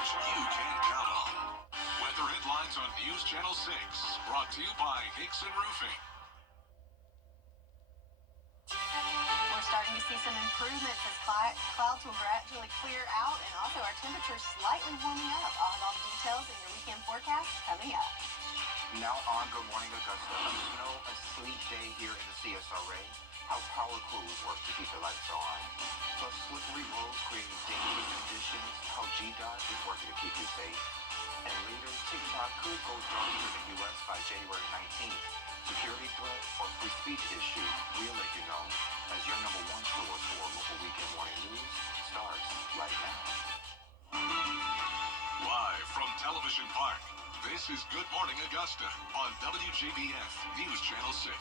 coverage you can count on. Weather headlines on News Channel 6, brought to you by Hickson Roofing. We're starting to see some improvements as clouds will gradually clear out, and also our temperatures slightly warming up. I'll have all the details in your weekend forecast coming up. Now on Good Morning Augusta, a snow and sleet day here in the CSRA. How power crews work to keep the lights on. Plus slippery roads creating dangerous conditions. How GDOT is working to keep you safe. And later, TikTok could go dark in the U.S. by January 19th. Security threat or free speech issue, we'll let you know as your number one source for local weekend morning news starts right now. Live from Television Park, this is Good Morning Augusta on WJBF News Channel 6.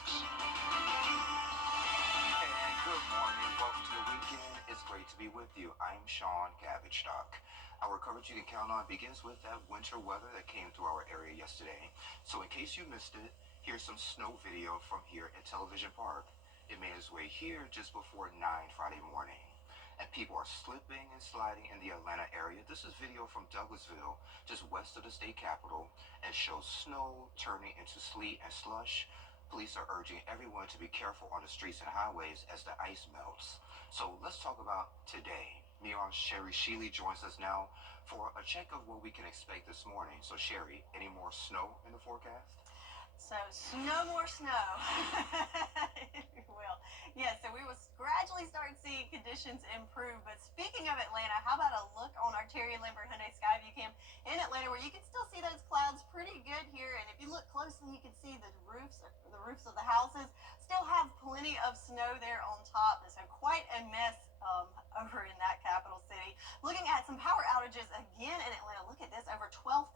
And good morning. Welcome to the weekend. It's great to be with you. I'm Sean Cabbage-Stock. Our coverage you can count on begins with that winter weather that came through our area yesterday. So in case you missed it, here's some snow video from here at Television Park. It made its way here just before 9 Friday morning. And people are slipping and sliding in the Atlanta area. This is video from Douglasville, just west of the state capitol, and shows snow turning into sleet and slush. Police are urging everyone to be careful on the streets and highways as the ice melts. So let's talk about today. Meteorologist Sherry Sheely joins us now for a check of what we can expect this morning. So Sherry, any more snow in the forecast? So, no more snow, if you will. Yeah, so we will gradually start seeing conditions improve. But speaking of Atlanta, how about a look on our Terry Lambert Hyundai Skyview Cam in Atlanta, where you can still see those clouds pretty good here. And if you look closely, you can see the roofs of the houses still have plenty of snow there on top. And so quite a mess over in that capital city. Looking at some power outages again in Atlanta. Look at this, over 12,000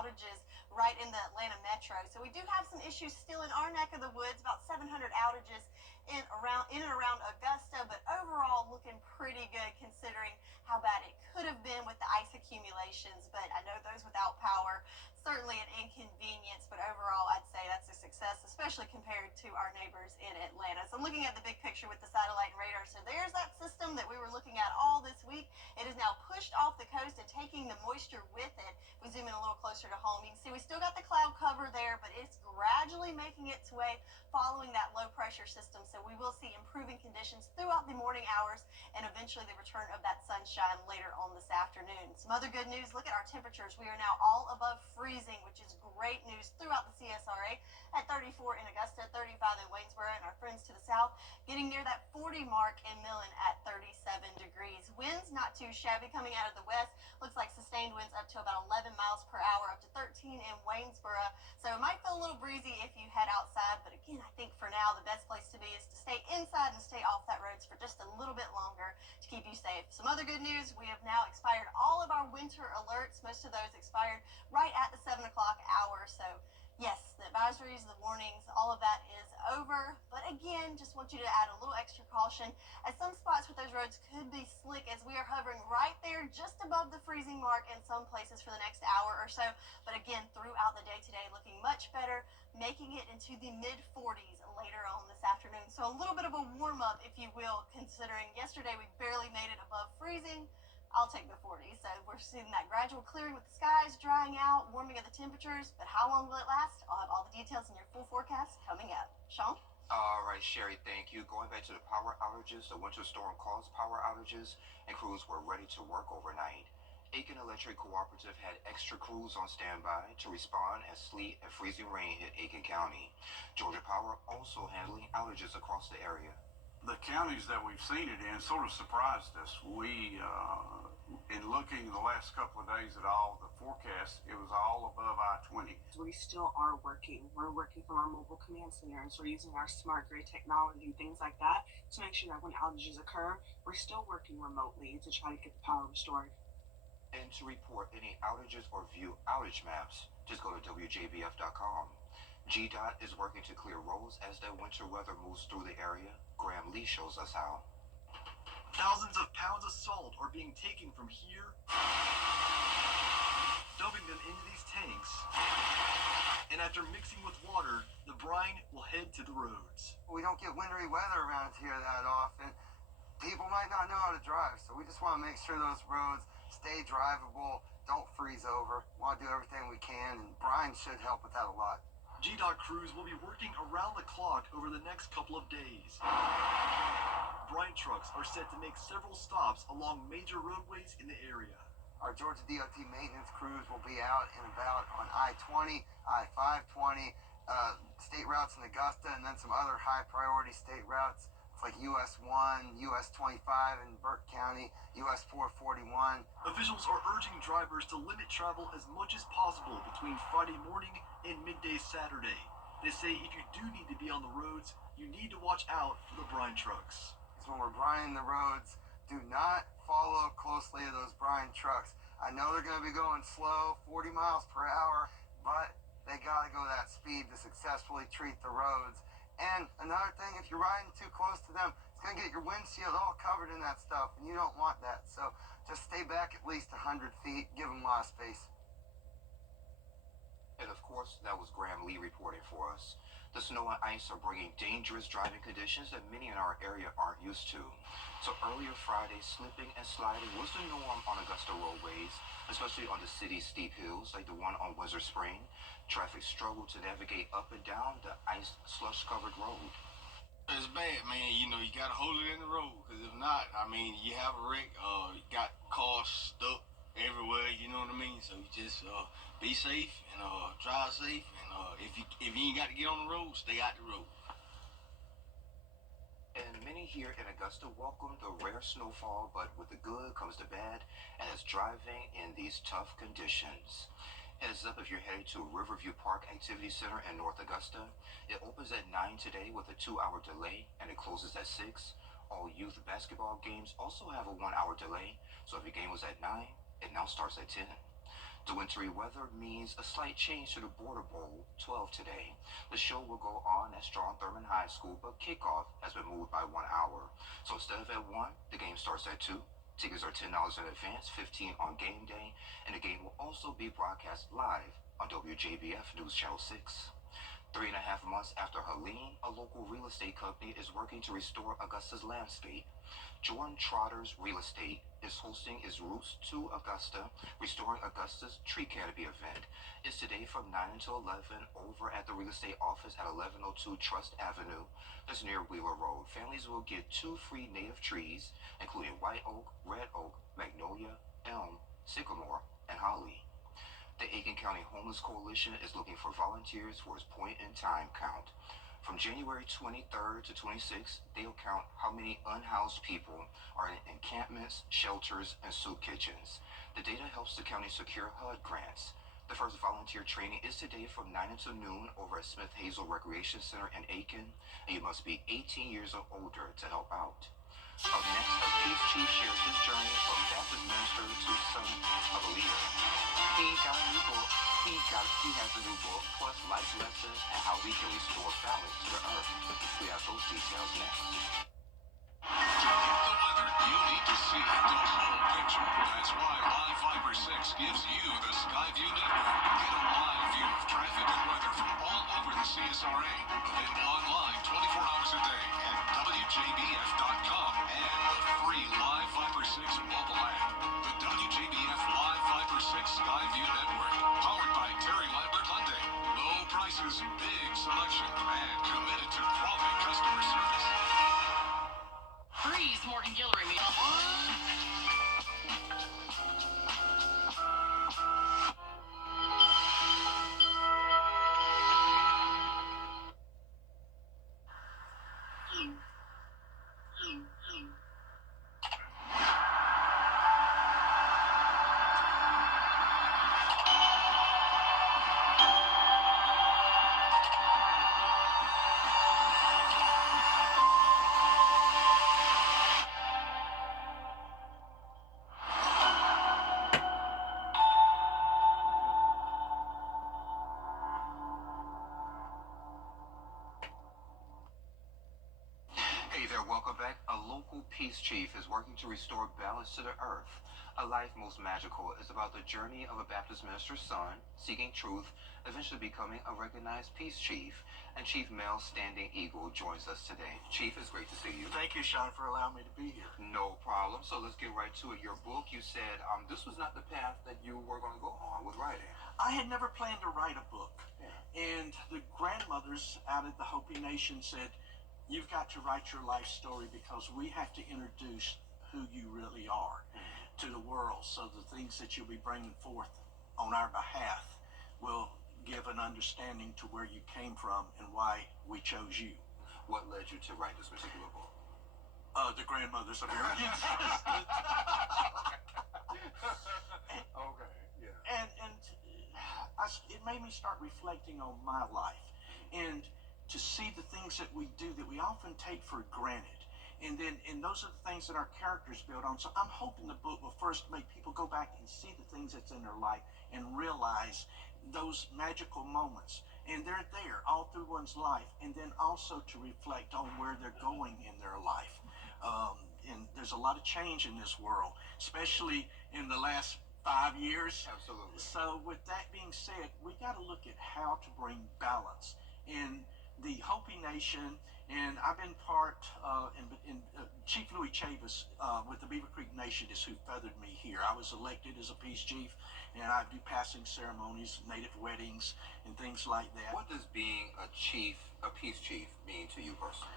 outages right in the Atlanta metro. So we do have some issues still in our neck of the woods, about 700 outages in and around Augusta, but overall looking pretty good considering how bad it could have been with the ice accumulations. But I know those without power, certainly an inconvenience, but overall I'd say that's a success, especially compared to our neighbors in Atlanta. So I'm looking at the big picture with the satellite and radar. So there's that system that we were looking at all this week. It is now pushed off the coast and taking the moisture with it. If we zoom in a little closer to home, you can see we still got the cloud cover there, but it's gradually making its way following that low pressure system. So we will see improving conditions throughout the morning hours and eventually the return of that sunshine later on this afternoon. Some other good news, look at our temperatures. We are now all above freezing, which is great news throughout the CSRA at 34 in Augusta, 35 in Waynesboro, and our friends to the south getting near that 40 mark in Millen at 37 degrees. Winds not too shabby coming out of the west. Looks like sustained winds up to about 11 miles per hour, up to 13 in Waynesboro. So it might feel a little breezy if you head outside, but again, I think for now the best place to be is to stay inside and stay off that roads for just a little bit longer to keep you safe. Some other good news, we have now expired all of our winter alerts. Most of those expired right at the 7 o'clock hour. So yes, the advisories, the warnings, all of that is over. But again, just want you to add a little extra caution as some spots with those roads could be slick as we are hovering right there just above the freezing mark in some places for the next hour or so. But again, throughout the day today, looking much better, making it into the mid-40s later on this afternoon. So a little bit of a warm-up, if you will, considering yesterday we barely made it above freezing. I'll take the 40s. So we're seeing that gradual clearing with the skies drying out, warming of the temperatures. But how long will it last? I'll have all the details in your full forecast coming up. Sean? All right, Sherry, thank you. Going back to the power outages, the winter storm caused power outages, and crews were ready to work overnight. Aiken Electric Cooperative had extra crews on standby to respond as sleet and freezing rain hit Aiken County. Georgia Power also handling outages across the area. The counties that we've seen it in sort of surprised us. In looking the last couple of days at all the forecasts, it was all above I-20. We still are working. We're working from our mobile command center, and so we're using our smart grid technology, things like that, to make sure that when outages occur, we're still working remotely to try to get the power restored. And to report any outages or view outage maps, just go to WJBF.com. GDOT is working to clear roads as that winter weather moves through the area. Graham Lee shows us how. Thousands of pounds of salt are being taken from here, dumping them into these tanks, and after mixing with water, the brine will head to the roads. We don't get wintry weather around here that often. People might not know how to drive, so we just want to make sure those roads stay drivable don't freeze over. Want to do everything we can, and Brian should help with that a lot. GDOT crews will be working around the clock over the next couple of days. Brine trucks are set to make several stops along major roadways in the area. Our Georgia DOT maintenance crews will be out and about on I-20, I-520, state routes in Augusta, and then some other high-priority state routes. It's like US 1, US 25 in Burke County, US 441. Officials are urging drivers to limit travel as much as possible between Friday morning and midday Saturday. They say if you do need to be on the roads, you need to watch out for the brine trucks. When we're brining the roads, do not follow closely to those brine trucks. I know they're going to be going slow, 40 miles per hour, but they got to go that speed to successfully treat the roads. And another thing, if you're riding too close to them, it's going to get your windshield all covered in that stuff, and you don't want that. So just stay back at least 100 feet, give them a lot of space. And of course, that was Graham Lee reporting for us. The snow and ice are bringing dangerous driving conditions that many in our area aren't used to. So earlier Friday, slipping and sliding was the norm on Augusta roadways, especially on the city's steep hills like the one on Windsor Spring. Traffic struggled to navigate up and down the ice slush-covered road. It's bad, man. You know, you got to hold it in the road, because if not, I mean, you have a wreck, you got cars stuck everywhere, you know what I mean? So you just be safe and drive safe, and if you ain't got to get on the road, stay out the road. And many here in Augusta welcome the rare snowfall, but with the good comes the bad, and it's driving in these tough conditions. Heads up if you're headed to Riverview Park Activity Center in North Augusta. It opens at 9 today with a 2-hour delay, and it closes at 6. All youth basketball games also have a 1-hour delay, so if your game was at 9, it now starts at 10. The wintry weather means a slight change to the Border Bowl 12 today. The show will go on at Strong Thurman High School, but kickoff has been moved by 1 hour. So instead of at 1, the game starts at 2. Tickets are $10 in advance, $15 on game day, and the game will also be broadcast live on WJBF News Channel 6. 3.5 months after Helene, a local real estate company is working to restore Augusta's landscape. Jordan Trotter's Real Estate is hosting its Roots to Augusta, Restoring Augusta's Tree Canopy event. It's today from 9 until 11 over at the real estate office at 1102 Trust Avenue. That's near Wheeler Road. Families will get 2 free native trees, including white oak, red oak, magnolia, elm, sycamore, and holly. The Aiken County Homeless Coalition is looking for volunteers for its point-in-time count. From January 23rd to 26th, they'll count how many unhoused people are in encampments, shelters, and soup kitchens. The data helps the county secure HUD grants. The first volunteer training is today from 9 until noon over at Smith Hazel Recreation Center in Aiken, and you must be 18 years or older to help out. Up next, a Peace Chief shares his journey from Baptist minister to son of a leader. He got a new book. He has a new book, plus life lessons and how we can restore balance to the earth. We have those details next. To get the weather, you need to see the whole picture. That's why Live Fiber 6 gives you the Skyview network. Get a live view of traffic and weather from all over the CSRA. Available online 24 hours a day at WJBF.com and the free Live Fiber 6 mobile app. The WJBF Live Fiber 6 Skyview network. Powered by Terry Lambert Hyundai. Low prices, big selection, and committed to quality customer service. Freeze, Morgan Guillory meal. Hey there, welcome back. A local peace chief is working to restore balance to the earth. A Life Most Magical is about the journey of a Baptist minister's son, seeking truth, eventually becoming a recognized peace chief. And Chief Mel Standing Eagle joins us today. Chief, it's great to see you. Thank you, Sean, for allowing me to be here. No problem. So let's get right to it. Your book, you said this was not the path that you were going to go on with writing. I had never planned to write a book. Yeah. And the grandmothers out at the Hopi Nation said, you've got to write your life story because we have to introduce who you really are to the world, so the things that you'll be bringing forth on our behalf will give an understanding to where you came from and why we chose you. What led you to write this particular book? The grandmothers are very interested. Okay, yeah. And it made me start reflecting on my life and to see the things that we do that we often take for granted. And those are the things that our characters build on. So I'm hoping the book will first make people go back and see the things that's in their life and realize those magical moments. And they're there all through one's life. And then also to reflect on where they're going in their life. And there's a lot of change in this world, especially in the last 5 years. Absolutely. So with that being said, we got to look at how to bring balance in the Hopi Nation. And I've been part in Chief Louis Chavis with the Beaver Creek Nation is who feathered me here. I was elected as a peace chief, and I do passing ceremonies, native weddings, and things like that. What does being a peace chief, mean to you personally?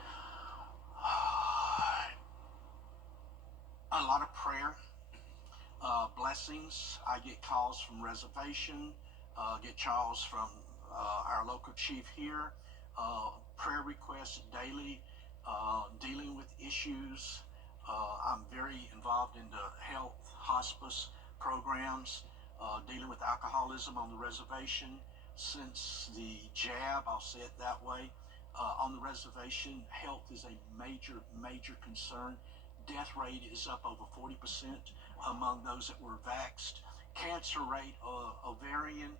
A lot of prayer, blessings. I get calls from reservation, get calls from our local chief here, prayer requests daily, dealing with issues. I'm very involved in the health hospice programs, dealing with alcoholism on the reservation. Since the jab, I'll say it that way, on the reservation, health is a major concern. Death rate is up over 40% among those that were vaxxed. Cancer rate, ovarian,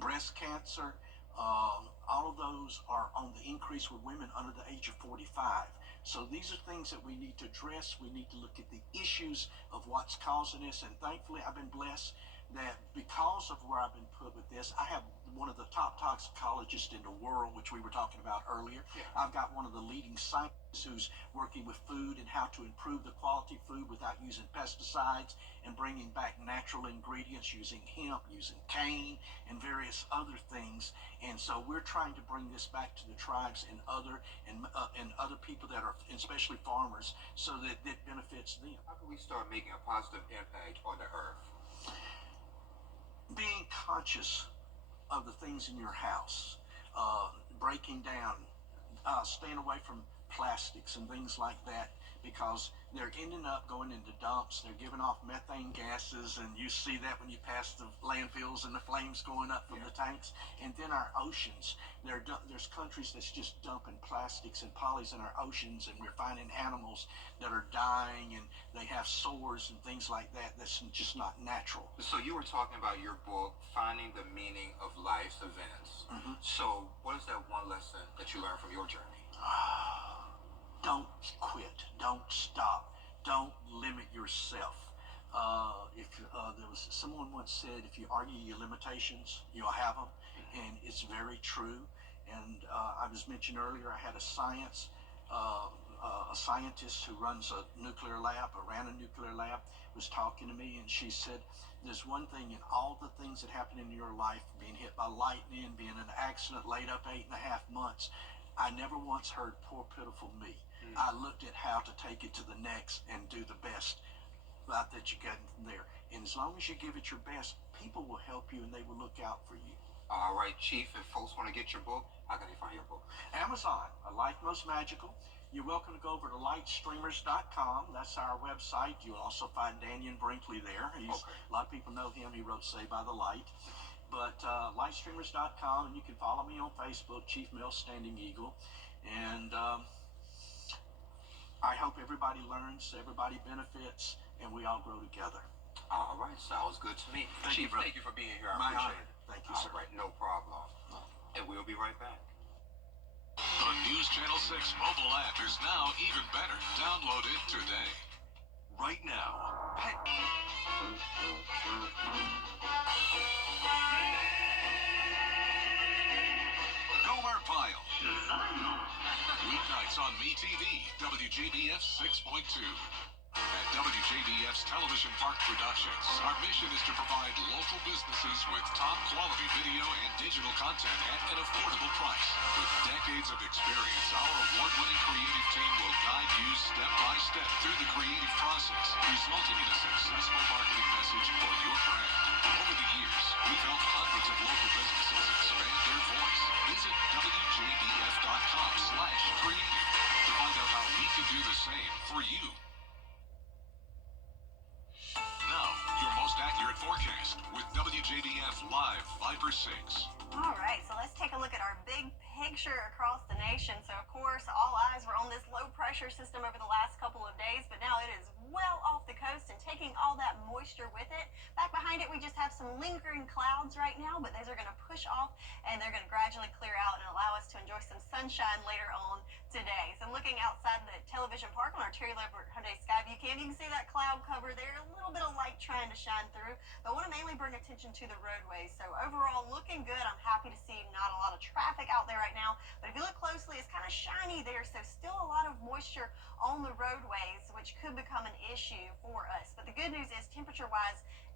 breast cancer, all of those are on the increase with women under the age of 45. So these are things that we need to address. We need to look at the issues of what's causing this. And thankfully, I've been blessed that because of where I've been put with this, I have one of the top toxicologists in the world, which we were talking about earlier. Yeah. I've got one of the leading scientists who's working with food and how to improve the quality of food without using pesticides and bringing back natural ingredients using hemp, using cane, and various other things. And so we're trying to bring this back to the tribes and other people that are, especially farmers, so that it benefits them. How can we start making a positive impact on the earth? Being conscious of the things in your house, breaking down, staying away from plastics and things like that, because they're ending up going into dumps. They're giving off methane gases, and you see that when you pass the landfills and the flames going up from the tanks. And then our oceans, there's countries that's just dumping plastics and polys in our oceans, and we're finding animals that are dying and they have sores and things like that. That's just not natural. So you were talking about your book, Finding the Meaning of Life's Events. Mm-hmm. So what is that one lesson that you learned from your journey? Don't quit. Don't stop. Don't limit yourself. There was someone once said, if you argue your limitations, you'll have them, and it's very true. And I was mentioned earlier, I had a scientist who runs a nuclear lab, or ran a nuclear lab, was talking to me, and she said, there's one thing in all the things that happen in your life, being hit by lightning, being in an accident, laid up 8.5 months, I never once heard poor pitiful me. I looked at how to take it to the next and do the best that you get from there. And as long as you give it your best, people will help you and they will look out for you. All right, Chief, if folks want to get your book, how can they find your book? Amazon, A Life Most Magical. You're welcome to go over to lightstreamers.com. That's our website. You'll also find Daniel Brinkley there. A lot of people know him. He wrote Saved by the Light. But lightstreamers.com, and you can follow me on Facebook, Chief Mills Standing Eagle. And I hope everybody learns, everybody benefits, and we all grow together. All right, sounds good to me. Chief, thank you for being here. I appreciate it. Thank you, sir. All right, no problem. And we'll be right back. The News Channel 6 mobile app is now even better. Download it today. Right now. Gomer Pyle. Weeknights It's on MeTV, WJBF 6.2. At WJBF's Television Park Productions, our mission is to provide local businesses with top quality video and digital content at an affordable price. With decades of experience, our award-winning creative team will guide you step by step through the creative process, resulting in a successful marketing message for your brand. Over the years, we've helped hundreds of local businesses expand their voice. Visit WJBF.com/creative to find out how we can do the same for you. Now, your most accurate forecast with WJBF Live Viper 6. All right, so let's take a look at our big picture across the nation. So, of course, all eyes were on this low pressure system over the last couple of days, but now it is well off the coast and taking all that moisture with it. Back behind it, we just have some lingering clouds right now, but those are going to push off and they're going to gradually clear out and allow us to enjoy some sunshine later on today. So, looking outside the television park on our Terry Lambert Hyundai Skyview cam, you can see that cloud cover there, a little bit of light trying to shine through, but I want to mainly bring attention to the roadways. So, overall, looking good. I'm happy to see not a lot of traffic out there right now, but if you look closely, it's kind of shiny there, so still a lot of moisture on the roadways, which could become an issue for us. But the good news is,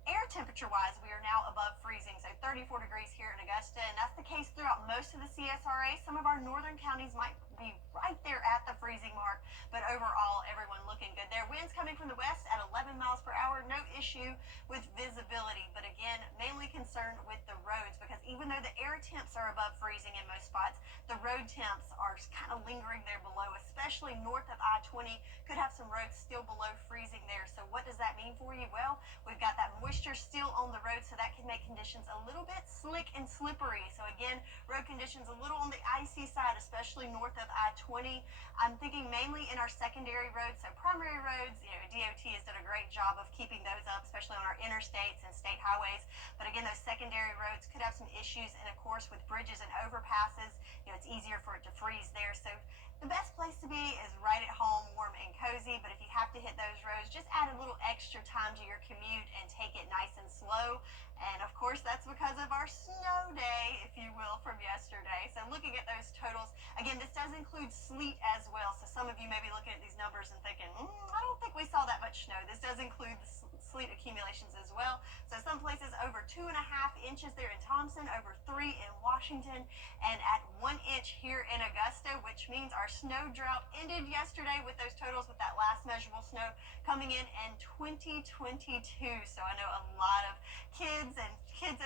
air temperature-wise, we are now above freezing, so 34 degrees here in Augusta, and that's the case throughout most of the CSRA. Some of our northern counties might be right there at the freezing mark, but overall, everyone looking good there. Winds coming from the west at 11 miles per hour, no issue with visibility, but again, mainly concerned with the roads, because even though the air temps are above freezing in most spots, the road temps are kind of lingering there below, especially north of I-20, could have some roads still below freezing there. So what does that mean for you? Well, we've got that moisture still on the road, so that can make conditions a little bit slick and slippery. So again, road conditions a little on the icy side, especially north of I-20. I'm thinking mainly in our secondary roads, so primary roads, DOT has done a great job of keeping those up, especially on our interstates and state highways. But again, those secondary roads could have some issues, and of course with bridges and overpasses, it's easier for it to freeze there. So the best place to be is right at home, warm and cozy, but if you have to hit those roads, just add a little extra time to your commute and take it nice and slow. And of course, that's because of our snow day, if you will, from yesterday. So looking at those totals, again, this does include sleet as well. So some of you may be looking at these numbers and thinking, I don't think we saw that much snow. This does include the sleet accumulations as well. So some places over 2.5 inches there in Thompson, over 3 in Washington, and at 1 inch here in Augusta, which means our snow drought ended yesterday with those totals, with that last measurable snow coming in 2022. So I know a lot of kids at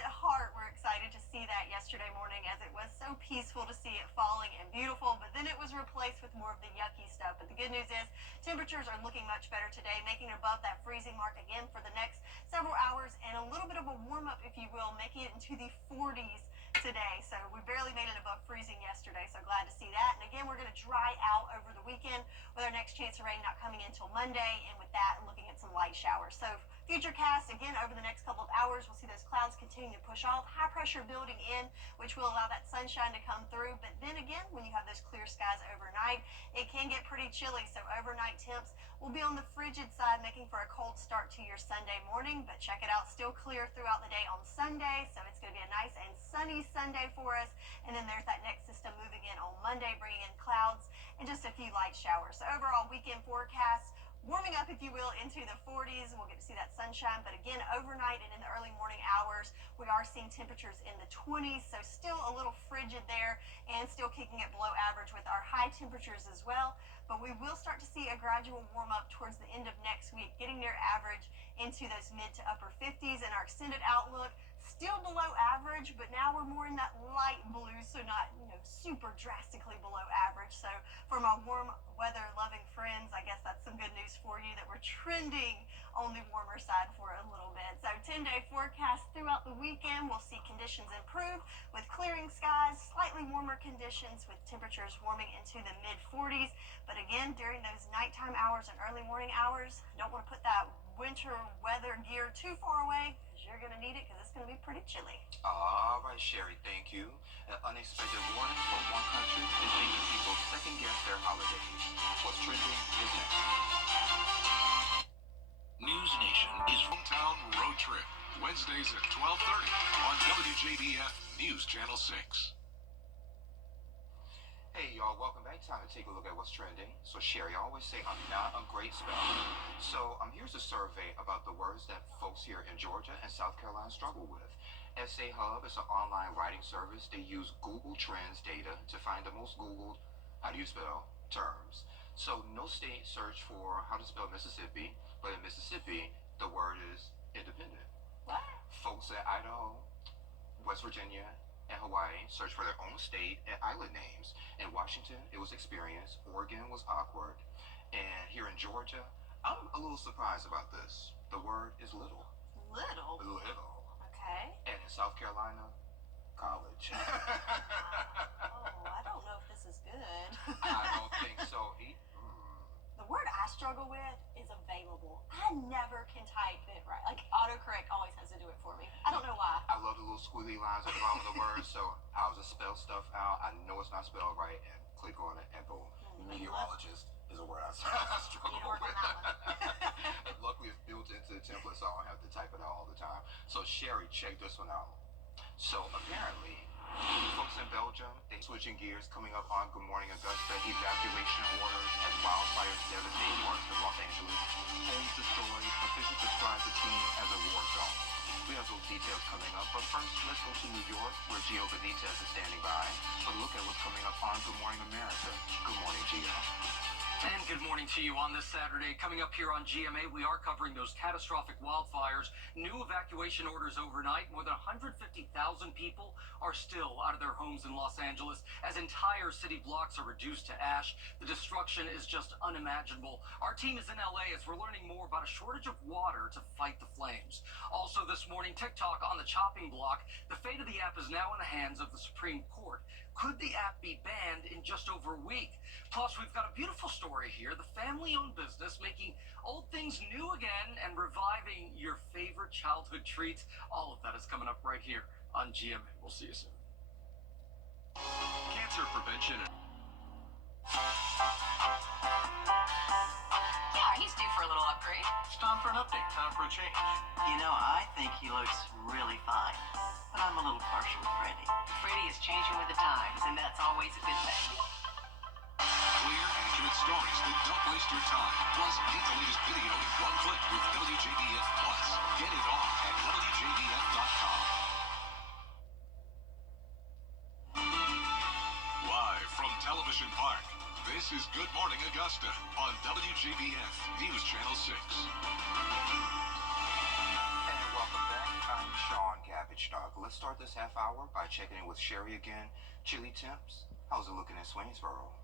heart were excited to see that yesterday morning, as it was so peaceful to see it falling and beautiful, but then it was replaced with more of the yucky stuff. But the good news is temperatures are looking much better today, making it above that freezing mark again for the next several hours, and a little bit of a warm up, if you will, making it into the 40s today. So we barely made it above freezing yesterday, so glad to see that. And again, we're going to dry out over the weekend, with our next chance of rain not coming in until Monday, and with that, looking at some light showers. So futurecast, again, over the next couple of hours, we'll see those clouds continue to push off, high pressure building in, which will allow that sunshine to come through. But then again, when you have those clear skies overnight, it can get pretty chilly. So overnight temps will be on the frigid side, making for a cold start to your Sunday morning. But check it out, still clear throughout the day on Sunday, so it's going to be a nice and sunny Sunday for us. And then there's that next system moving in on Monday, bringing in clouds and just a few light showers. So overall weekend forecast, warming up, if you will, into the 40s. We'll get to see that sunshine, but again, overnight and in the early morning hours, we are seeing temperatures in the 20s, so still a little frigid there, and still kicking it below average with our high temperatures as well. But we will start to see a gradual warm up towards the end of next week, getting near average into those mid to upper 50s. And our extended outlook, still below average, but now we're more in that light blue, so not super drastically below average. So for my warm weather loving friends, I guess that's some good news for you, that we're trending on the warmer side for a little bit. So 10-day forecast throughout the weekend, we'll see conditions improve with clearing skies, slightly warmer conditions with temperatures warming into the mid 40s. But again, during those nighttime hours and early morning hours, don't want to put that winter weather gear too far away, because you're going to need it, because it's going to be pretty chilly. All right, Sherry, thank you. An unexpected warning for one country is making people second guess their holidays. What's trending is next. News Nation is Hometown Road Trip, Wednesdays at 12:30 on WJBF News Channel 6. Hey, Hey y'all, welcome back. Time to take a look at what's trending. So Sherry, I always say I'm not a great speller. So here's a survey about the words that folks here in Georgia and South Carolina struggle with. SA Hub is an online writing service. They use Google Trends data to find the most Googled, how do you spell, terms. So no state search for how to spell Mississippi, but in Mississippi, the word is independent. What? Folks at Idaho, West Virginia, and Hawaii searched for their own state and island names. In Washington, it was experience. Oregon was awkward. And here in Georgia, I'm a little surprised about this. The word is little. Little. Little. Okay. And in South Carolina, college. Oh, I don't know if this is good. I don't think so. The word I struggle with is available. I never can type it right. Like autocorrect always has to do it for me. I don't know why. I love the little squiggly lines at the bottom of the word, so I'll just spell stuff out. I know it's not spelled right, and click on it, and boom. Meteorologist is a word I struggle Need to work with. on that one. Luckily, it's built into the template, so I don't have to type it out all the time. So, Sherry, check this one out. So, apparently, folks in Belgium, they switching gears coming up on Good Morning Augusta. Evacuation orders as wildfires devastate parts of Los Angeles. Homes destroyed. Officials describe the scene as a war zone. We have those details coming up, but first, let's go to New York, where Gio Benitez is standing by for a look at what's coming up on Good Morning America. Good morning, Gio. And good morning to you on this Saturday. Coming up here on GMA, we are covering those catastrophic wildfires. New evacuation orders overnight. More than 150,000 people are still out of their homes in Los Angeles as entire city blocks are reduced to ash. The destruction is just unimaginable. Our team is in LA as we're learning more about a shortage of water to fight the flames. Also this morning, TikTok on the chopping block. The fate of the app is now in the hands of the Supreme Court. Could the app be banned in just over a week? Plus, we've got a beautiful story here. The family-owned business making old things new again and reviving your favorite childhood treats. All of that is coming up right here on GMA. We'll see you soon. Cancer prevention. Yeah, he's due for a little upgrade. It's time for an update, time for a change. You know, I think he looks really fine, but I'm a little partial with Freddie. Freddie is changing with the times, and that's always a good thing. Clear, accurate stories that don't waste your time. Plus, get the latest video in one click with WJBF Plus. Get it all at WJBF.com. Live from Television Park, this is Good Morning Augusta on WJBF News Channel 6. And welcome back. I'm Sean Cabbage Dog. Let's start this half hour by checking in with Sherry again. Chilly temps, how's it looking in Swainsboro?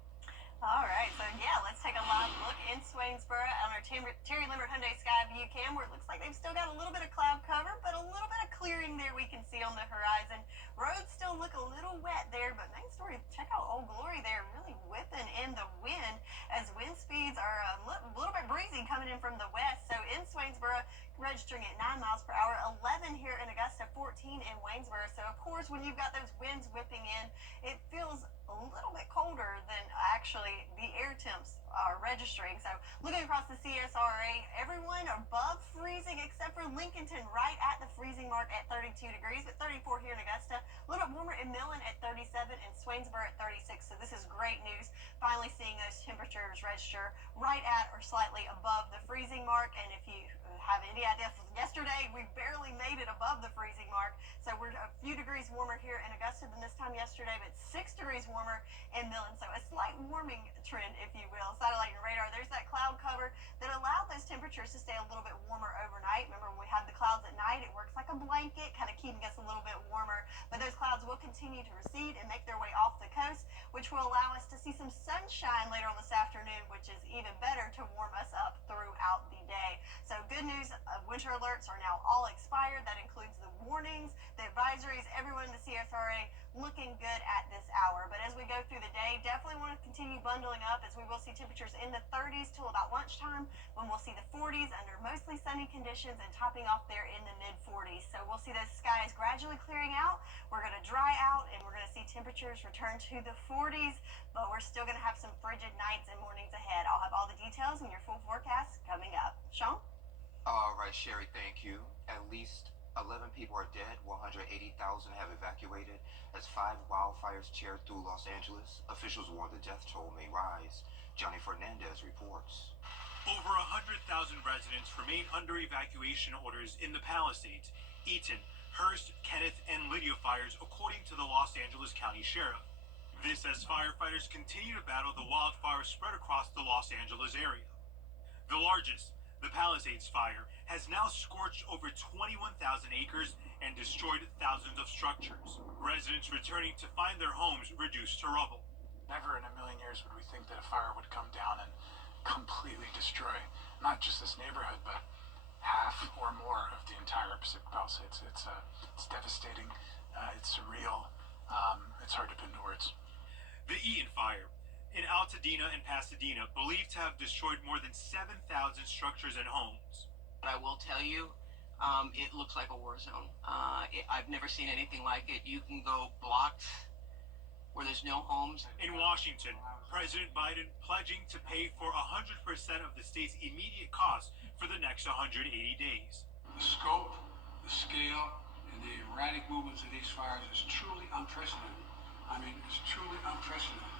All right, so yeah, let's take a live look in Swainsboro on our Terry Limbert Hyundai Skyview cam, where it looks like they've still got a little bit of cloud cover, but a little bit of clearing there we can see on the horizon. Roads still look a little wet there, but main story, check out Old Glory there, really whipping in the wind as wind speeds are a little bit breezy coming in from the west. So in Swainsboro, registering at 9 miles per hour, 11 here in Augusta, 14 in Waynesboro. So of course, when you've got those winds whipping in, it feels a little bit colder than actually the air temps are registering. So looking across the CSRA, everyone above freezing except for Lincolnton, right at the freezing mark at 32 degrees, but 34 here in Augusta. A little bit warmer in Millen at 37 and Swainsboro at 36. So this is great news. Finally seeing those temperatures register right at or slightly above the freezing mark. And if you have any idea, yesterday we barely made it above the freezing mark. So we're a few degrees warmer here in Augusta than this time yesterday, but 6 degrees warmer in Millen. So a slight warming trend, if you will. Satellite and radar, there's that cloud cover that allowed those temperatures to stay a little bit warmer overnight. Remember when we had the clouds at night, it works like a blanket, kind of keeping us a little bit warmer. But those clouds will continue to recede and make their way off the coast, which will allow us to see some sunshine later on this afternoon, which is even better to warm us up throughout the day. So good news, winter alerts are now all expired. That includes the warnings, the advisories, everyone in the CSRA looking good at this hour. But as we go through the day, definitely want to continue bundling up as we will see temperatures in the 30s till about lunchtime, when we'll see the 40s under mostly sunny conditions and topping off there in the mid 40s. So we'll see those skies gradually clearing out. We're going to dry out and we're going to see temperatures return to the 40s, but we're still going to have some frigid nights and mornings ahead. I'll have all the details in your full forecast coming up. Sean? All right, Sherry, thank you. At least 11 people are dead, 180,000 have evacuated as 5 wildfires tear through Los Angeles. Officials warn the death toll may rise. Johnny Fernandez reports. Over 100,000 residents remain under evacuation orders in the Palisades, Eaton, Hearst, Kenneth, and Lydia fires, according to the Los Angeles County Sheriff. This as firefighters continue to battle the wildfires spread across the Los Angeles area. The largest, the Palisades fire, has now scorched over 21,000 acres and destroyed thousands of structures. Residents returning to find their homes reduced to rubble. Never in a million years would we think that a fire would come down and completely destroy not just this neighborhood, but half or more of the entire Pacific Palisades. It's devastating. It's surreal. It's hard to put into words. The Eaton fire in Altadena and Pasadena, believed to have destroyed more than 7,000 structures and homes. But I will tell you, it looks like a war zone. I've never seen anything like it. You can go blocks where there's no homes. In Washington, President Biden pledging to pay for 100% of the state's immediate costs for the next 180 days. The scope, the scale, and the erratic movements of these fires is truly unprecedented. I mean, it's truly unprecedented.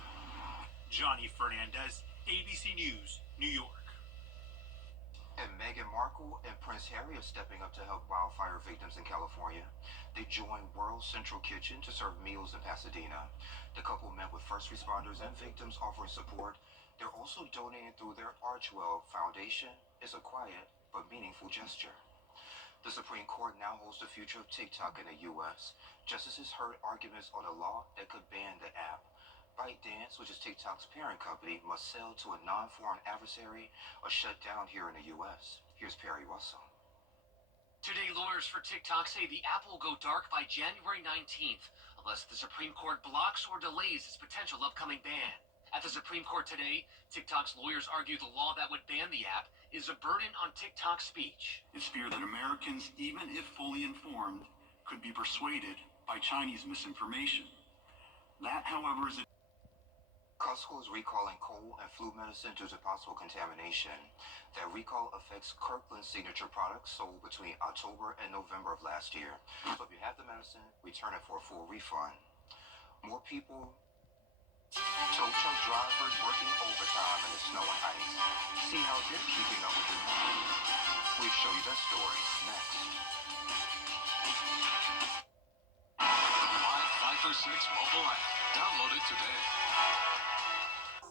Johnny Fernandez, ABC News, New York. And Meghan Markle and Prince Harry are stepping up to help wildfire victims in California. They joined World Central Kitchen to serve meals in Pasadena. The couple met with first responders and victims offering support. They're also donating through their Archwell Foundation. It's a quiet but meaningful gesture. The Supreme Court now holds the future of TikTok in the U.S. Justices heard arguments on a law that could ban the app. ByteDance, which is TikTok's parent company, must sell to a non-foreign adversary or shut down here in the U.S. Here's Perry Russell. Today, lawyers for TikTok say the app will go dark by January 19th, unless the Supreme Court blocks or delays its potential upcoming ban. At the Supreme Court today, TikTok's lawyers argue the law that would ban the app is a burden on TikTok speech. It's fear that Americans, even if fully informed, could be persuaded by Chinese misinformation. That, however, is a Costco is recalling cold and flu medicine due to possible contamination. That recall affects Kirkland's signature products sold between October and November of last year. So if you have the medicine, return it for a full refund. More people, tow truck drivers working overtime in the snow and ice. See how they're keeping up with the news. We'll show you that story next. Live 5 for 6 mobile app. Download it today.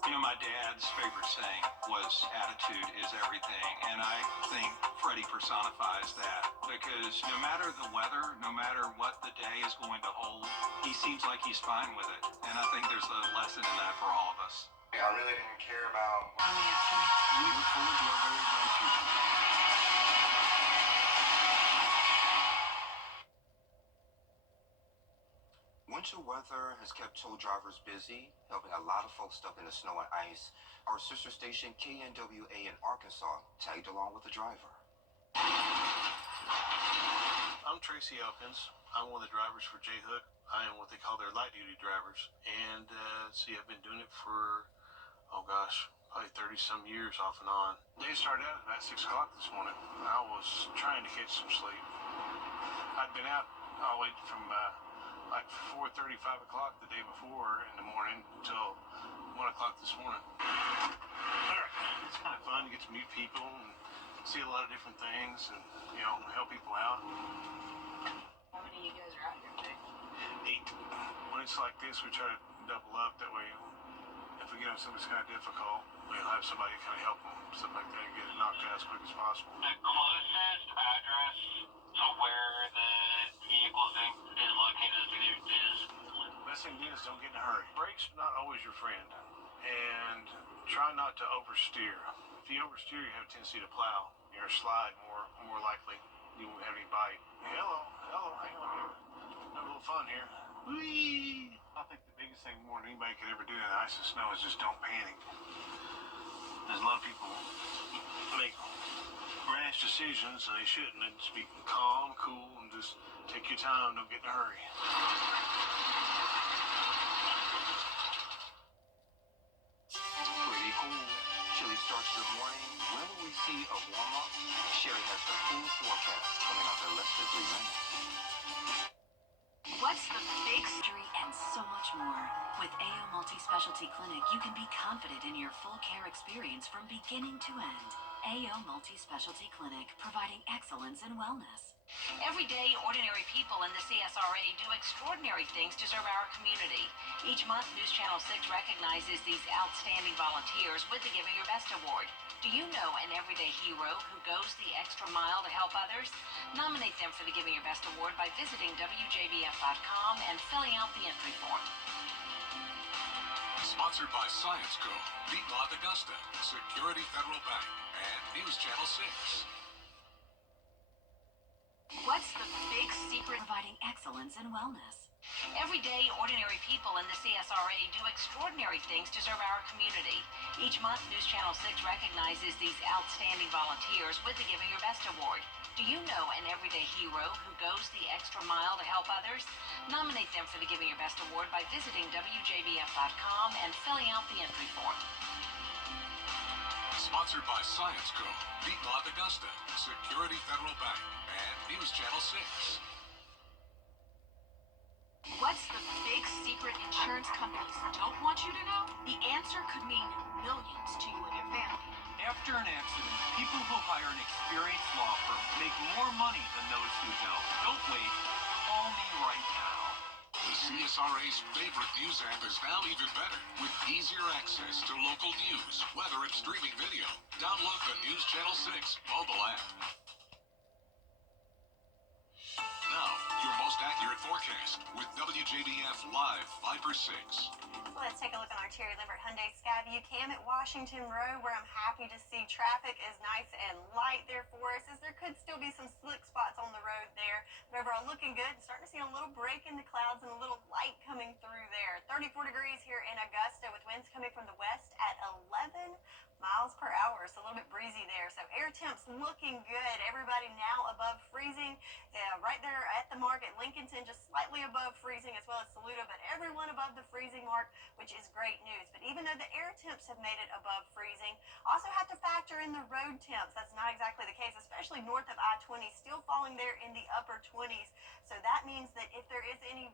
You know, my dad's favorite saying was attitude is everything, and I think Freddie personifies that because no matter the weather, no matter what the day is going to hold, he seems like he's fine with it, and I think there's a lesson in that for all of us. I really didn't care about. we look forward to our very bright future. Winter weather has kept tow drivers busy, helping a lot of folks stuck in the snow and ice. Our sister station KNWA in Arkansas tagged along with the driver. I'm Tracy Elkins. I'm one of the drivers for J-Hook. I am what they call their light duty drivers. And I've been doing it for, probably 30 some years off and on. Day started out at about 6 o'clock this morning. I was trying to catch some sleep. I'd been out all the way from like 4:30, 5 o'clock the day before in the morning until 1 o'clock this morning. It's kind of fun to get to meet people and see a lot of different things and, help people out. How many of you guys are out here today? 8. When it's like this, we try to double up. That way, if we get on something that's kind of difficult, we'll have somebody kind of help them, stuff like that, and get it knocked out as quick as possible. The closest address to where the vehicle is located is. Best thing to do is don't get in a hurry. Brakes not always your friend, and try not to oversteer. If you oversteer, you have a tendency to plow. You're a slide more likely. You won't have any bite. Hello, hang on here. Have a little fun here. Whee! I think the biggest thing more than anybody could ever do in the ice and snow is just don't panic. There's a lot of people make rash decisions and they shouldn't. They just be calm, cool, and just take your time. Don't get in a hurry. Pretty cool. Chilly starts to Good morning. When will we see a warm-up? Sherry has the full forecast coming up in less than 3 minutes. What's the big surgery and so much more. With AO Multi-Specialty Clinic, you can be confident in your full care experience from beginning to end. AO Multi-Specialty Clinic, providing excellence in wellness. Every day, ordinary people in the CSRA do extraordinary things to serve our community. Each month, News Channel 6 recognizes these outstanding volunteers with the Giving Your Best Award. Do you know an everyday hero who goes the extra mile to help others? Nominate them for the Giving Your Best Award by visiting WJBF.com and filling out the entry form. Sponsored by Science Co., Beatmont Augusta, Security Federal Bank, and News Channel 6. What's the big secret? Providing excellence in wellness. Every day, ordinary people in the CSRA do extraordinary things to serve our community. Each month, News Channel 6 recognizes these outstanding volunteers with the Giving Your Best Award. Do you know an everyday hero who goes the extra mile to help others? Nominate them for the Giving Your Best Award by visiting WJBF.com and filling out the entry form. Sponsored by Science Co., Beatmont Augusta, Security Federal Bank, and News Channel 6. What's the big secret insurance companies don't want you to know? The answer could mean millions to you and your family. After an accident, people who hire an experienced law firm make more money than those who don't. Don't wait. Call me right now. The CSRA's favorite news app is now even better, with easier access to local news, weather, and streaming video. Download the News Channel 6 mobile app. Now, your most accurate forecast with WJBF Live Fiber 6. So let's take a look on our Terry Limbert Hyundai Skyview cam at Washington Road, where I'm happy to see traffic is nice and light there for us, as there could still be some slick spots on the road there. But overall, looking good. Starting to see a little break in the clouds and a little light coming through there. 34 degrees here in Augusta, with winds coming from the west at 11 miles per hour. So a little bit breezy there. So air temps looking good. Everybody now above freezing. Right there at the mark at Lincolnton, just slightly above freezing, as well as Saluda, but everyone above the freezing mark, which is great news. But even though the air temps have made it above freezing, also have to factor in the road temps. That's not exactly the case, especially north of I-20, still falling there in the upper 20s. So that means that if there is any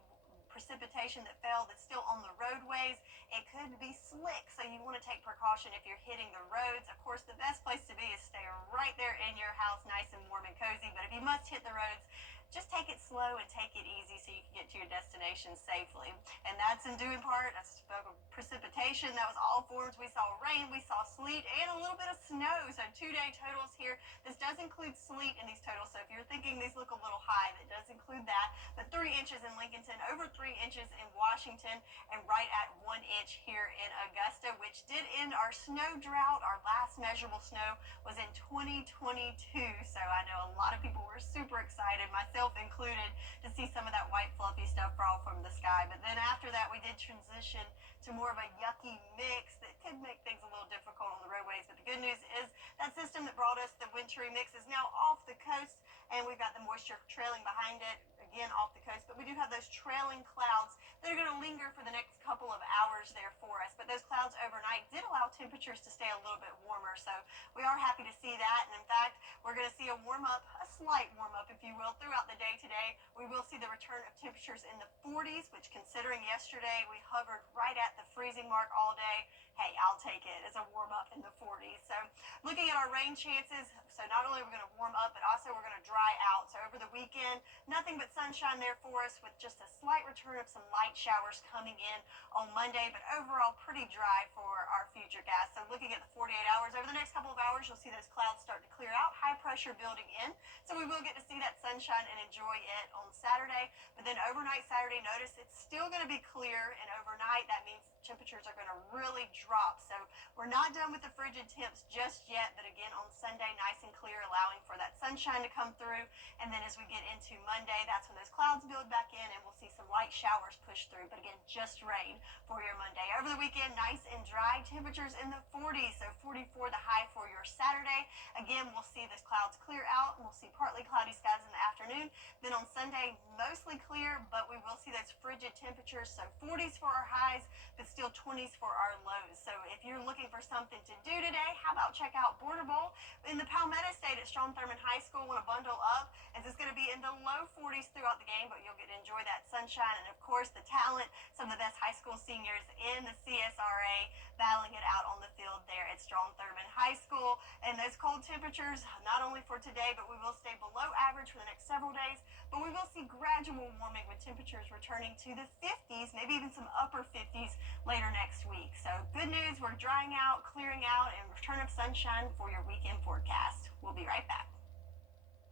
precipitation that fell that's still on the roadways, it could be slick, so you want to take precaution if you're hitting the roads. Of course, the best place to be is stay right there in your house, nice and warm and cozy. But if you must hit the roads, just take it slow and take it easy so you can get to your destination safely. And that's in due in part, I spoke of precipitation. That was all forms. We saw rain, we saw sleet, and a little bit of snow. So 2-day totals here. This does include sleet in these totals. So if you're thinking these look a little high, that does include that. But 3 inches in Lincolnton, over 3 inches in Washington, and right at 1 inch here in Augusta, which did end our snow drought. Our last measurable snow was in 2022. So I know a lot of people were super excited, myself included, to see some of that white fluffy stuff fall from the sky. But then after that, we did transition to more of a yucky mix that could make things a little difficult on the roadways. But the good news is that system that brought us the wintry mix is now off the coast, and we've got the moisture trailing behind it, again off the coast. But we do have those trailing clouds that are going to linger for the next couple of hours there for us. But those clouds overnight did allow temperatures to stay a little bit warmer, so we are happy to see that. And in fact, we're going to see a warm-up, a slight warm-up, if you will, throughout the day today. We will see the return of temperatures in the 40s, which, considering yesterday we hovered right at the freezing mark all day, hey, I'll take it as a warm-up in the 40s. So looking at our rain chances, so not only are we going to warm up, but also we're going to dry out. So over the weekend, nothing but sunshine there for us, with just a slight return of some light showers coming in on Monday, but overall pretty dry for our future, guys. So looking at the 48 hours, over the next couple of hours, you'll see those clouds start to clear out, high pressure building in. So we will get to see that sunshine and enjoy it on Saturday. But then overnight Saturday, notice it's still going to be clear, and overnight that means temperatures are going to really drop. So we're not done with the frigid temps just yet, but again on Sunday, nice and clear, allowing for that sunshine sunshine to come through. And then as we get into Monday, that's when those clouds build back in and we'll see some light showers push through. But again, just rain for your Monday. Over the weekend, nice and dry, temperatures in the 40s. So 44 the high for your Saturday. Again, we'll see those clouds clear out and we'll see partly cloudy skies in the afternoon. Then on Sunday, mostly clear, but we will see those frigid temperatures. So 40s for our highs, but still 20s for our lows. So if you're looking for something to do today, how about check out Border Bowl in the Palmetto State at Strom Thurmond High School. Want to bundle up, as it's going to be in the low 40s throughout the game, but you'll get to enjoy that sunshine and of course the talent, some of the best high school seniors in the CSRA battling it out on the field there at Strom Thurmond High School. And those cold temperatures, not only for today, but we will stay below average for the next several days, but we will see gradual warming with temperatures returning to the 50s, maybe even some upper 50s later next week. So good news, we're drying out, clearing out, and return of sunshine for your weekend forecast. We'll be right back.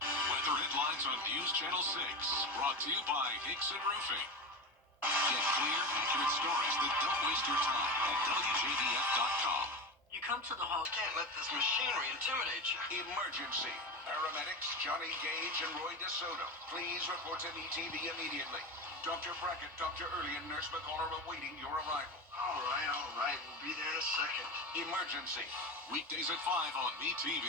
Weather headlines on News Channel 6, brought to you by Hickson Roofing. Get clear, accurate stories that don't waste your time at WJBF.com. You come to the hall, can't let this machinery intimidate you. Emergency. Paramedics Johnny Gage and Roy DeSoto. Please report to ETV immediately. Dr. Brackett, Dr. Early, and Nurse McCall are awaiting your arrival. All right. We'll be there in a second. Emergency. Weekdays at 5 on MeTV.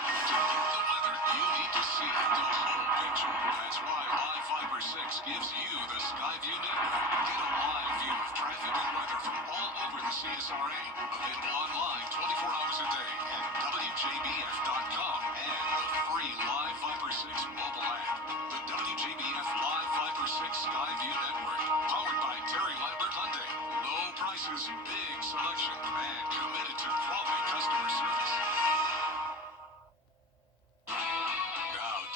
To get the weather you need to see the whole picture. That's why Live Fiber 6 gives you the Skyview network. Get a live view of traffic and weather from all over the CSRA. Available online 24 hours a day at WJBF.com and the free Live Fiber 6 mobile app. The WJBF Live Fiber 6 Skyview network. Powered by Terry Lambert Hyundai. Low prices, big selection, and committed to quality customer service.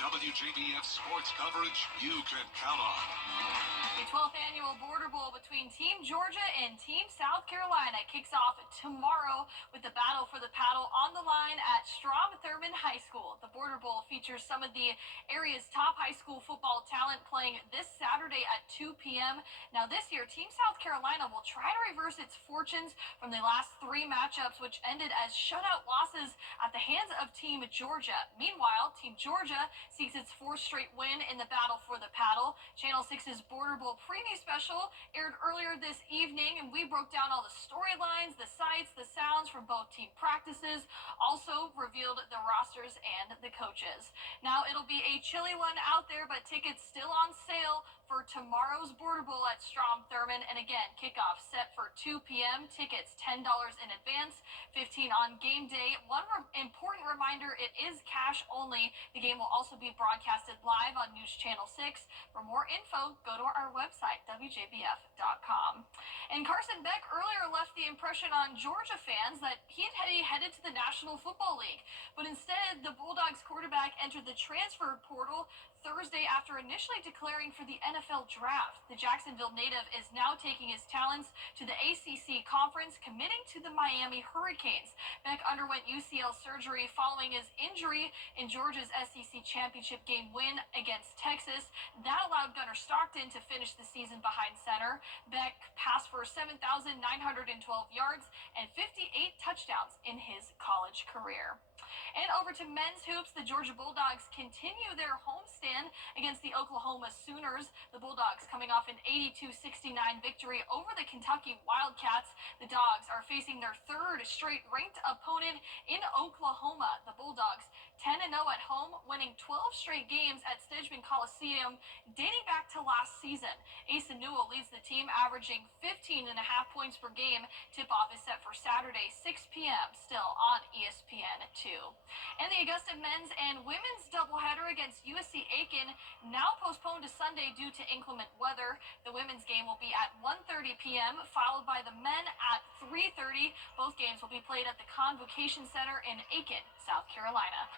WJBF sports coverage you can count on. The 12th annual Border Bowl between Team Georgia and Team South Carolina kicks off tomorrow with the battle for the paddle on the line at Strom Thurmond High School. The Border Bowl features some of the area's top high school football talent playing this Saturday at 2 p.m. Now this year, Team South Carolina will try to reverse its fortunes from the last three matchups, which ended as shutout losses at the hands of Team Georgia. Meanwhile, Team Georgia seeks its fourth straight win in the battle for the paddle. Channel 6's Border Bowl preview special aired earlier this evening, and we broke down all the storylines, the sights, the sounds from both team practices, also revealed the rosters and the coaches. Now, it'll be a chilly one out there, but tickets still on sale for tomorrow's Border Bowl at Strom Thurmond. And again, kickoff set for 2 p.m. Tickets $10 in advance, $15 on game day. One important reminder, it is cash only. The game will also be broadcasted live on News Channel 6. For more info, go to our website, WJBF.com. And Carson Beck earlier left the impression on Georgia fans that he had headed to the National Football League. But instead, the Bulldogs quarterback entered the transfer portal Thursday after initially declaring for the NFL draft. The Jacksonville native is now taking his talents to the ACC conference, committing to the Miami Hurricanes. Beck underwent UCL surgery following his injury in Georgia's SEC championship game win against Texas. That allowed Gunnar Stockton to finish the season behind center. Beck passed for 7,912 yards and 58 touchdowns in his college career. And over to men's hoops, the Georgia Bulldogs continue their homestand against the Oklahoma Sooners. The Bulldogs coming off an 82-69 victory over the Kentucky Wildcats. The Dogs are facing their third straight ranked opponent in Oklahoma. The Bulldogs 10-0 at home, winning 12 straight games at Stedman Coliseum dating back to last season. Asa Newell leads the team, averaging 15.5 points per game. Tip-off is set for Saturday, 6 p.m., still on ESPN2. And the Augusta men's and women's doubleheader against USC Aiken now postponed to Sunday due to inclement weather. The women's game will be at 1:30 p.m., followed by the men at 3:30. Both games will be played at the Convocation Center in Aiken, South Carolina.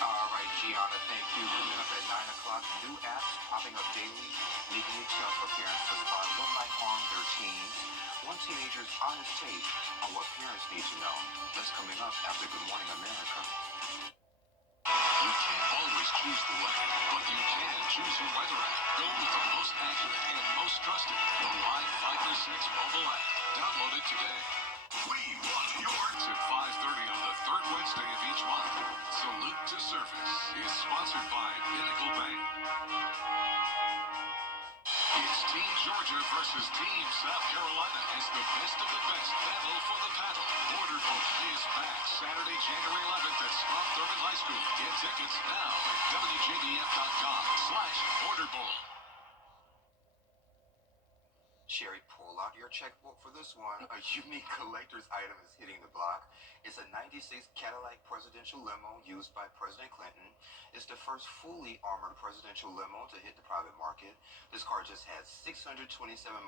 All right, Gianna, thank you. Coming up at 9 o'clock, new apps popping up daily, making it tough for parents to spot what might harm their teens. One teenager's honest take on what parents need to know. That's coming up after Good Morning America. You can't always choose the weather, but you can choose your weather app. Go with the most accurate and most trusted, the Live Fiber 6 mobile app. Download it today. We want yours at 5:30 on the third Wednesday of each month. Salute to Service is sponsored by Pinnacle Bank. It's Team Georgia versus Team South Carolina as the best of the best battle for the paddle. Border Bowl is back Saturday, January 11th at Strom Thurmond High School. Get tickets now at WJBF.com/Border Bowl. Sherry, pull out your checkbook for this one. A unique collector's item is hitting the block. It's a 96 Cadillac presidential limo used by President Clinton. It's the first fully armored presidential limo to hit the private market. This car just has 627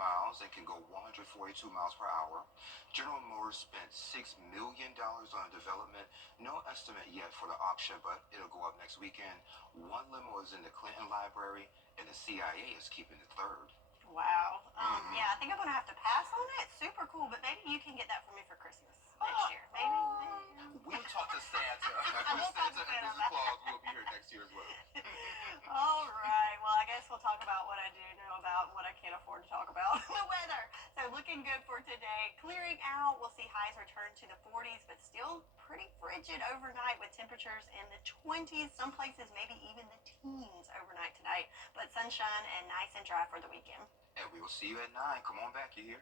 miles and can go 142 miles per hour. General Motors spent $6 million on development. No estimate yet for the auction, but it'll go up next weekend. One limo is in the Clinton Library, and the CIA is keeping the third. Wow. Yeah, I think I'm going to have to pass on it. Super cool, but maybe you can get that for me for Christmas next year. Maybe. We'll talk to Santa. We'll talk to Santa and Santa. Mrs. Claus will be here next year as well. All right. Well, I guess we'll talk about what I do know about and what I can't afford to talk about. The weather. So looking good for today. Clearing out. We'll see highs return to the 40s, but still pretty frigid overnight with temperatures in the 20s. Some places maybe even the teens overnight tonight. But sunshine and nice and dry for the weekend. And we will see you at 9. Come on back, you hear?